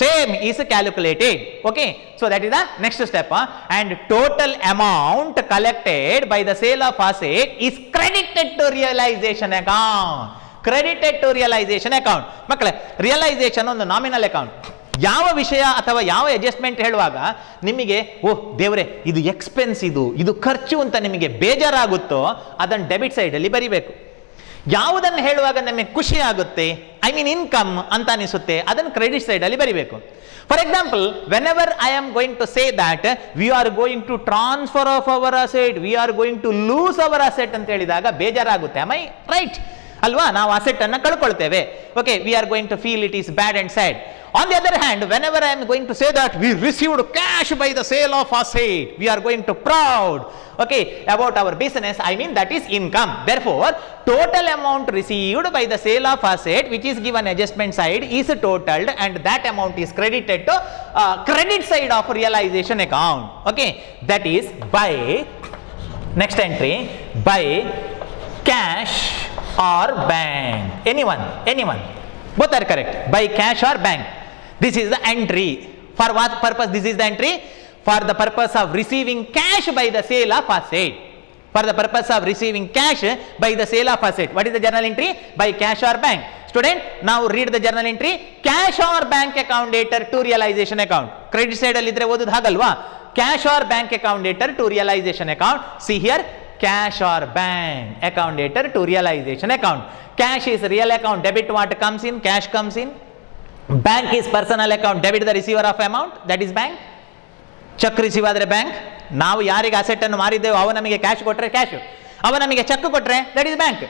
same is calculated. Okay, so that is the next step. And total amount collected by the sale of asset is credited to realization account. Credited to realization account. ಮಕ್ಕಳೇ, ರಿಯಲೈಸೇಷನ್ ಒಂದು ನಾಮಿನಲ್ ಅಕೌಂಟ್. ಯಾವ ವಿಷಯ ಅಥವಾ ಯಾವ ಅಡ್ಜಸ್ಟ್ಮೆಂಟ್ ಹೇಳುವಾಗ ನಿಮಗೆ ಓಹ್ ದೇವರೇ ಇದು ಎಕ್ಸ್ಪೆನ್ಸ್, ಇದು ಖರ್ಚು ಅಂತ ನಿಮಗೆ ಬೇಜಾರಾಗುತ್ತೋ ಅದನ್ನು ಡೆಬಿಟ್ ಸೈಡಲ್ಲಿ ಬರಿಬೇಕು. ಯಾವುದನ್ನು ಹೇಳುವಾಗ ನಮಗೆ ಖುಷಿ ಆಗುತ್ತೆ, ಐ ಮೀನ್ ಇನ್ಕಮ್ ಅಂತ ಅನಿಸುತ್ತೆ, ಅದನ್ನು ಕ್ರೆಡಿಟ್ ಸೈಡಲ್ಲಿ ಬರಿಬೇಕು. For example, whenever I am going to say that we are going to transfer of our asset, we are going to lose our asset ಅಂತ ಹೇಳಿದಾಗ ಬೇಜಾರಾಗುತ್ತೆ. ಐ ರೈಟ್ ಅಲ್ವಾ? ನಾವು ಅಸೆಟ್ ಅನ್ನು ಕಳ್ಕೊಳ್ತೇವೆ. Okay, we are going to feel it is bad and sad. On the other hand, whenever I am going to say that we received cash by the sale of asset, we are going to proud, okay, about our business, I mean that is income. Therefore, total amount received by the sale of asset which is given adjustment side is totaled and that amount is credited to credit side of realization account. Okay, that is by, next entry, by cash or bank. Anyone. Both are correct. By cash or bank. This is the entry. For what purpose this is the entry? For the purpose of receiving cash by the sale of asset. For the purpose of receiving cash by the sale of asset. What is the journal entry? By cash or bank. Student, now read the journal entry. Cash or bank account dater to realization account. Credit side ಅಲ್ಲಿ ಇದ್ರೆ ಓದುದು ಹಾಗಲ್ವಾ? Cash or bank account dater to realization account. See here, cash or bank account dater to realization account. Cash is real account, debit what comes in, cash comes in. Bank is personal account, debit the receiver of amount, that is bank. Cheque receive ಆದರೆ ಬ್ಯಾಂಕ್. ನಾವು ಯಾರಿಗೆ ಅಸೆಟ್ ಅನ್ನು ಮಾರಿದ್ದೇವೆ ಅವ ನಮಗೆ ಕ್ಯಾಶ್ ಕೊಟ್ಟರೆ ಕ್ಯಾಶ್, ಅವ ನಮಗೆ ಚೆಕ್ ಕೊಟ್ಟರೆ that is bank.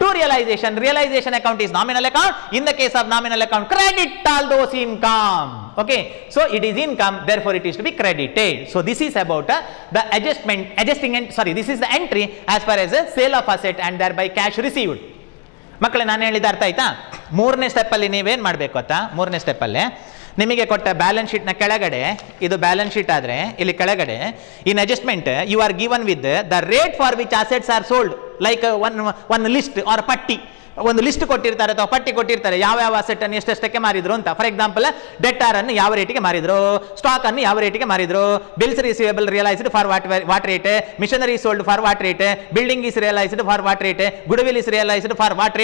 To realisation account is nominal account. In the case of nominal account, credit all those income. Okay, so it is income, therefore it is to be credited. So this is about the this is the entry as far as sale of asset and thereby cash received. ಮಕ್ಕಳೇ, ನಾನು ಹೇಳಿದ ಅರ್ಥ ಆಯ್ತಾ? ಮೂರನೇ ಸ್ಟೆಪ್ಪಲ್ಲಿ ನೀವೇನು ಮಾಡಬೇಕು ಗೊತ್ತಾ? ಮೂರನೇ ಸ್ಟೆಪ್ಪಲ್ಲಿ ನಿಮಗೆ ಕೊಟ್ಟ ಬ್ಯಾಲೆನ್ಸ್ ಶೀಟ್ನ ಕೆಳಗಡೆ, ಇದು ಬ್ಯಾಲೆನ್ಸ್ ಶೀಟ್ ಆದರೆ ಇಲ್ಲಿ ಕೆಳಗಡೆ in adjustment you are given with the rate for which assets are sold, like one list or ಪಟ್ಟಿ, ಒಂದು ಲಿಸ್ಟ್ ಕೊಟ್ಟಿರ್ತಾರೆ ಅಥವಾ ಪಟ್ಟಿ ಕೊಟ್ಟಿರ್ತಾರೆ, ಯಾವ ಅಸೆಟ್ ಅನ್ನು ಎಷ್ಟೆಷ್ಟಕ್ಕೆ ಮಾರಿದ್ರು ಅಂತ. ಫಾರ್ ಎಕ್ಸಾಂಪಲ್, ಡೆಟಾರ್ ಅನ್ನು ಯಾವ ರೇಟಿಗೆ ಮಾರಿದ್ರು, ಸ್ಟಾಕ್ ಅನ್ನು ಯಾವ ರೇಟಿಗೆ ಮಾರಿದ್ರು, bills receivable realised for what rate, machinery sold for what rate, building is realised for what rate, goodwill is realised for what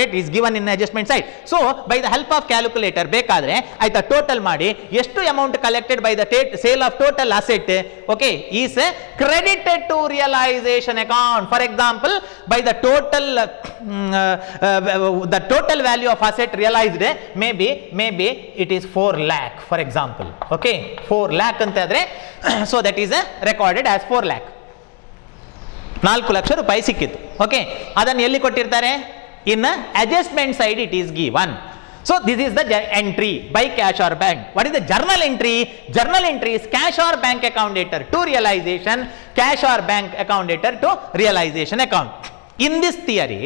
rate is given in adjustment side. So by the help of calculator ಬೇಕಾದ್ರೆ ಆಯ್ತಾ ಟೋಟಲ್ ಮಾಡಿ ಎಷ್ಟು amount collected by the sale of total asset, okay, is credited to realisation account. For example, by the total the total value of asset realized maybe it is 4 lakh for example. Okay, 4 lakh ಅಂತಂದ್ರೆ so that is recorded as 4 lakh. 4 lakh ರೂಪಾಯಿ ಸಿಕ್ಕಿತು. ಓಕೆ, ಅದನ್ನು ಎಲ್ಲಿ ಕೊಟ್ಟಿರ್ತಾರೆ? in adjustment side it is given. So this is the entry by cash or bank. What is the journal entry? Journal entry is cash or bank account dater to realization, cash or bank account dater to realization account. In this theory,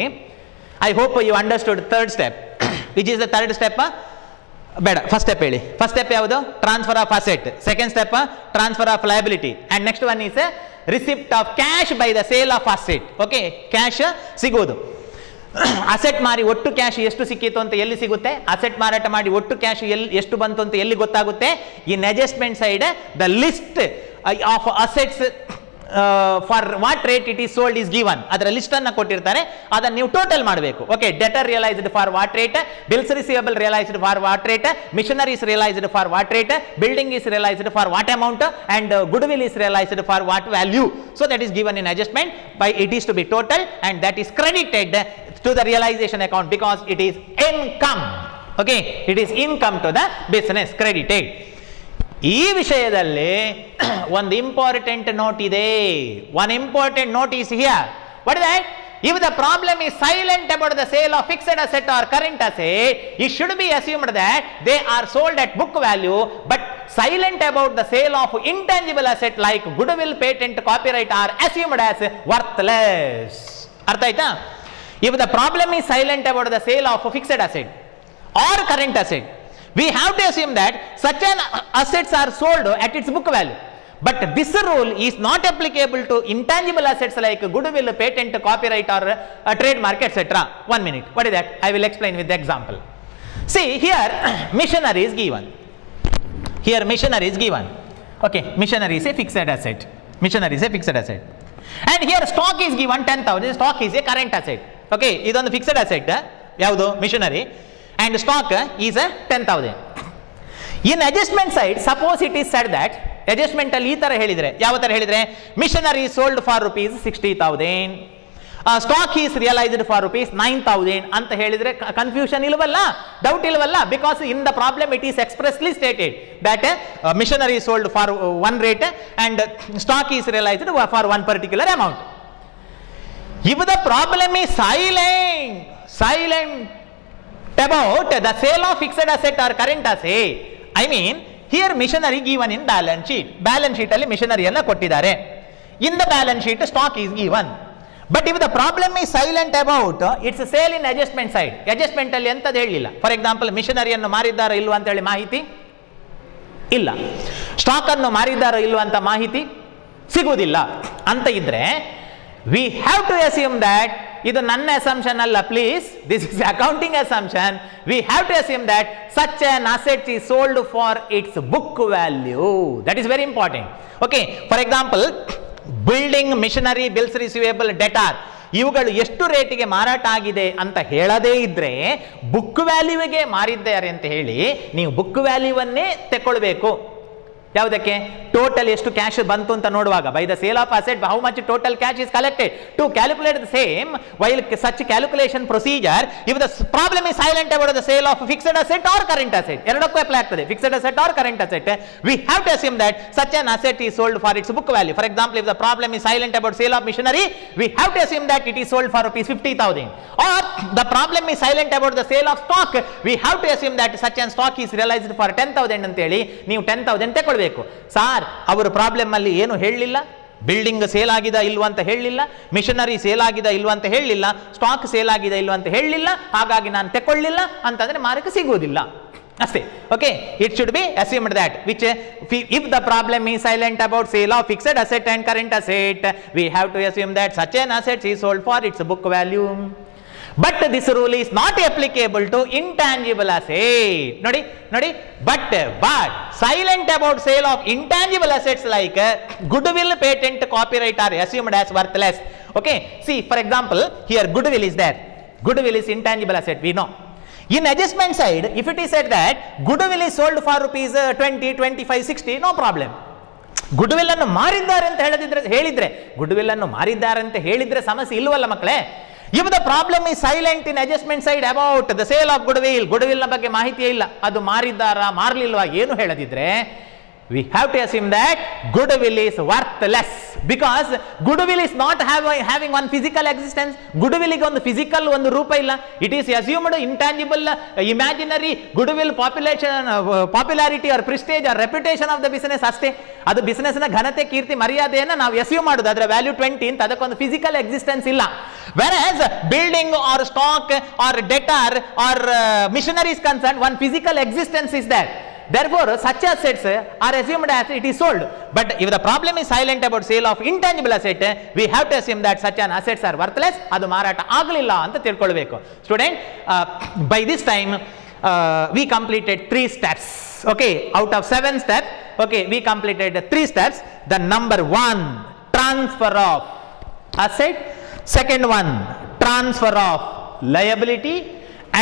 I hope you understood third step. Which is the third step? ಬೇಡ, ಫಸ್ಟ್ ಸ್ಟೆಪ್ ಹೇಳಿ. ಫಸ್ಟ್ ಸ್ಟೆಪ್ ಯಾವುದು? Transfer of asset. Second step transfer of liability. And next one is receipt of cash by the sale of asset. Okay, cash ಸಿಗೋದು. ಅಸೆಟ್ ಮಾರಿ ಒಟ್ಟು ಕ್ಯಾಶ್ ಎಷ್ಟು ಸಿಕ್ಕಿತ್ತು ಅಂತ ಎಲ್ಲಿ ಸಿಗುತ್ತೆ? ಅಸೆಟ್ ಮಾರಾಟ ಮಾಡಿ ಒಟ್ಟು ಕ್ಯಾಶ್ ಎಷ್ಟು ಬಂತು ಅಂತ ಎಲ್ಲಿ ಗೊತ್ತಾಗುತ್ತೆ? In adjustment side the list of assets for what rate it is sold is given. ಅದರ ಲಿಸ್ಟ್ ಅನ್ನ ಕೊಟ್ಟಿರ್ತಾರೆ, ಅದನ್ನು ನೀವು ಟೋಟಲ್ ಮಾಡಬೇಕು. Okay, debtor realised for what rate, bills receivable realised for what rate, machineries realised for what rate, building is realised for what amount and goodwill is realised for what value. So that is given in adjustment by it is to be total and that is credited to the realization account because it is income. Okay, it is income to the business, credited. ಈ ವಿಷಯದಲ್ಲಿ ಒಂದು ಇಂಪಾರ್ಟೆಂಟ್ ನೋಟ್ ಇದೆ. One important note is here. What is that? If the problem is silent about the sale of fixed asset or current asset, it should be assumed that they are sold at book value, but silent about the sale of intangible asset like goodwill, patent, copyright are assumed as worthless. ಅರ್ಥ ಆಯ್ತಾ? If the problem is silent about the sale of a fixed asset or current asset, we have to assume that such an assets are sold at its book value. But this rule is not applicable to intangible assets like goodwill, patent, copyright or trademark, etc. 1 minute. What is that? I will explain with the example. See, here machinery is given. Here machinery is given. Okay, machinery is a fixed asset. Machinery is a fixed asset. And here stock is given 10,000. Stock is a current asset. Okay, this is a fixed asset. Yavado machinery. And stock is a 10,000. In adjustment side, suppose it is said that adjustment ಅಲ್ಲಿ ಈ ತರ ಹೇಳಿದ್ರೆ, ಯಾವ ತರ ಹೇಳಿದ್ರೆ, machinery sold for rupees 60,000, stock is realized for rupees 9,000 ಅಂತ ಹೇಳಿದ್ರೆ ಕನ್ಫ್ಯೂಷನ್ ಇಲ್ವಲ್ಲ, ಡೌಟ್ ಇಲ್ವಲ್ಲ? Because in the problem it is expressly stated that machinery sold for one rate and stock is realized for one particular amount. If the problem is silent about the sale of fixed asset or current asset, I mean here machinery given in balance sheet. Balance sheet ಅಲ್ಲಿ machinery ಅನ್ನ ಕೊಟ್ಟಿದ್ದಾರೆ. In the balance sheet stock is given. But if the problem is silent about its sale in adjustment side, adjustment ಅಲ್ಲಿ ಎಂತದ್ದು ಹೇಳಿಲ್ಲ. For example, machinery ಅನ್ನು ಮಾರಿದ್ದಾರೋ ಇಲ್ವಾ ಅಂತ ಹೇಳಿ ಮಾಹಿತಿ ಇಲ್ಲ, ಸ್ಟಾಕ್ ಅನ್ನು ಮಾರಿದ್ದಾರೋ ಇಲ್ವಾ ಅಂತ ಮಾಹಿತಿ ಸಿಗುವುದಿಲ್ಲ ಅಂತ ಇದ್ರೆ, we have to assume that ಇದು ನನ್ನ assumption ಅಲ್ಲ, please, this is accounting assumption. We have to assume that such an asset is sold for its book value. That is very important. Okay, for example, building, machinery, bills receivable, debtor, ಇವುಗಳು ಎಷ್ಟು ರೇಟಿಗೆ ಮಾರಾಟ ಆಗಿದೆ ಅಂತ ಹೇಳದೇ ಇದ್ರೆ ಬುಕ್ ವ್ಯಾಲ್ಯೂಗೆ ಮಾರಿದ್ದಾರೆ ಅಂತ ಹೇಳಿ ನೀವು ಬುಕ್ ವ್ಯಾಲ್ಯೂವನ್ನೇ ತಗೊಳ್ಬೇಕು. ಯಾವುದಕ್ಕೆ? ಟೋಟಲ್ ಎಷ್ಟು ಕ್ಯಾಶ್ ಬಂತು ಅಂತ ನೋಡುವಾಗ, by the sale of asset how much total cash is collected, to calculate the same while such calculation procedure. If the problem is silent about the sale of fixed asset or current asset, ಎರಡಕ್ಕೂ ಅಪ್ಲೈ ಆಗ್ತದೆ, fixed asset or current asset. We have to assume that such an asset is sold for its book value. For example, if the problem is silent about sale of missionary, V have to assume that it is sold for rupees 50,000. or the problem is silent about the sale of stock, we have to assume that such an stock is realized for 10,000 ಅಂತ ಹೇಳಿ ನೀವು 10,000 ತಗೊಳ್ಬೇಕು. ಸಾರ್, ಅವರು ಪ್ರಾಬ್ಲಮ್ ಅಲ್ಲಿ ಏನು ಹೇಳಲಿಲ್ಲ, ಬಿಲ್ಡಿಂಗ್ ಸೇಲ್ ಆಗಿದೆ ಇಲ್ವಾ ಅಂತ ಹೇಳಲಿಲ್ಲ, ಮಿಷನರಿ ಸೇಲ್ ಆಗಿದೆ ಇಲ್ವಾ ಅಂತ ಹೇಳಲಿಲ್ಲ, ಸ್ಟಾಕ್ ಸೇಲ್ ಆಗಿದೆ ಇಲ್ವಾ ಅಂತ ಹೇಳಲಿಲ್ಲ, ಹಾಗಾಗಿ ನಾನು ತಗೊಳ್ಳಿಲ್ಲ ಅಂತಂದ್ರೆ ಮಾರಕ್ಕೆ ಸಿಗುವುದಿಲ್ಲ ಅಷ್ಟೇ. Okay, it should be assumed that which if the problem is silent about sale of fixed asset and current asset, we have to assume that such an asset is sold for its book value. But this rule is not applicable to intangible asset. Nodi, but silent about sale of intangible assets like goodwill, patent, copyright are assumed as worthless. Okay, see, for example, here goodwill is there. Goodwill is intangible asset, we know. In adjustment side, if it is said that goodwill is sold for rupees 20, 25, 60, no problem. Goodwill ಅನ್ನು ಮಾರಿದ್ದಾರೆ ಅಂತ ಹೇಳಿದ್ರೆ ಗುಡ್ವಿಲ್ ಅನ್ನು ಮಾರಿದ್ದಾರೆ ಅಂತ ಹೇಳಿದ್ರೆ ಸಮಸ್ಯೆ ಇಲ್ವಲ್ಲ ಮಕ್ಕಳೇ? If the problem is silent in adjustment side about the sale of goodwill, goodwill ನ ಬಗ್ಗೆ ಮಾಹಿತಿಯೇ ಇಲ್ಲ, ಅದು ಮಾರಿದ್ದಾರಾ ಮಾರಲಿಲ್ವಾ ಏನು ಹೇಳದಿದ್ರೆ, we have to assume that goodwill is worthless because goodwill is not having one physical existence. goodwill ಗೆ ಒಂದು ಫಿಸಿಕಲ್ ಒಂದು ರೂಪ ಇಲ್ಲ. it is assumed intangible, imaginary goodwill, popularity or prestige or reputation of the business ಅಷ್ಟೇ. ಅದು ಬಿಸಿನೆಸ್ ನ ಘನತೆ, ಕೀರ್ತಿ, ಮರ್ಯಾದೆಯನ್ನು ನಾವು ಅಸ್ಯೂಮ್ ಮಾಡೋದು, ಅದರ ವ್ಯಾಲ್ಯೂ 20 ಅಂತ, ಅದಕ್ಕೊಂದು ಫಿಸಿಕಲ್ ಎಕ್ಸಿಸ್ಟೆನ್ಸ್ ಇಲ್ಲ. whereas building or stock or debtor or machinery is concerned, one physical existence is there. Therefore, such assets are assumed as it is sold. But if the problem is silent about sale of intangible asset, we have to assume that such an assets are worthless. ಅದು ಮಾರಾಟ ಆಗಲಿಲ್ಲ ಅಂತ ತಿಳ್ಕೊಳ್ಬೇಕು. Student, by this time we completed 3 steps. Okay, out of 7 steps, okay, we completed 3 steps. The number 1, transfer of asset. Second one, transfer of liability.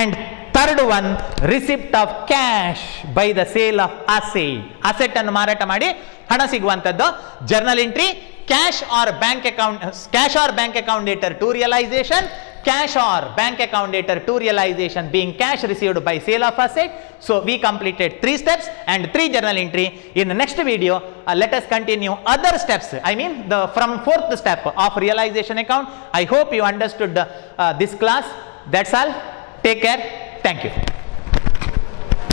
And third one, receipt of cash by the sale of asset. Asset ಅನ್ನು ಮಾರಾಟ ಮಾಡಿ ಹಣ ಸಿಗುವಂತದ್ದು. journal entry, cash or bank account dater to realization, cash or bank account dater to realization being cash received by sale of asset. So we completed 3 steps and 3 journal entry. In the next video, let us continue other steps. I mean from 4th step of realization account. I hope you understood this class. That's all. Take care. Thank you.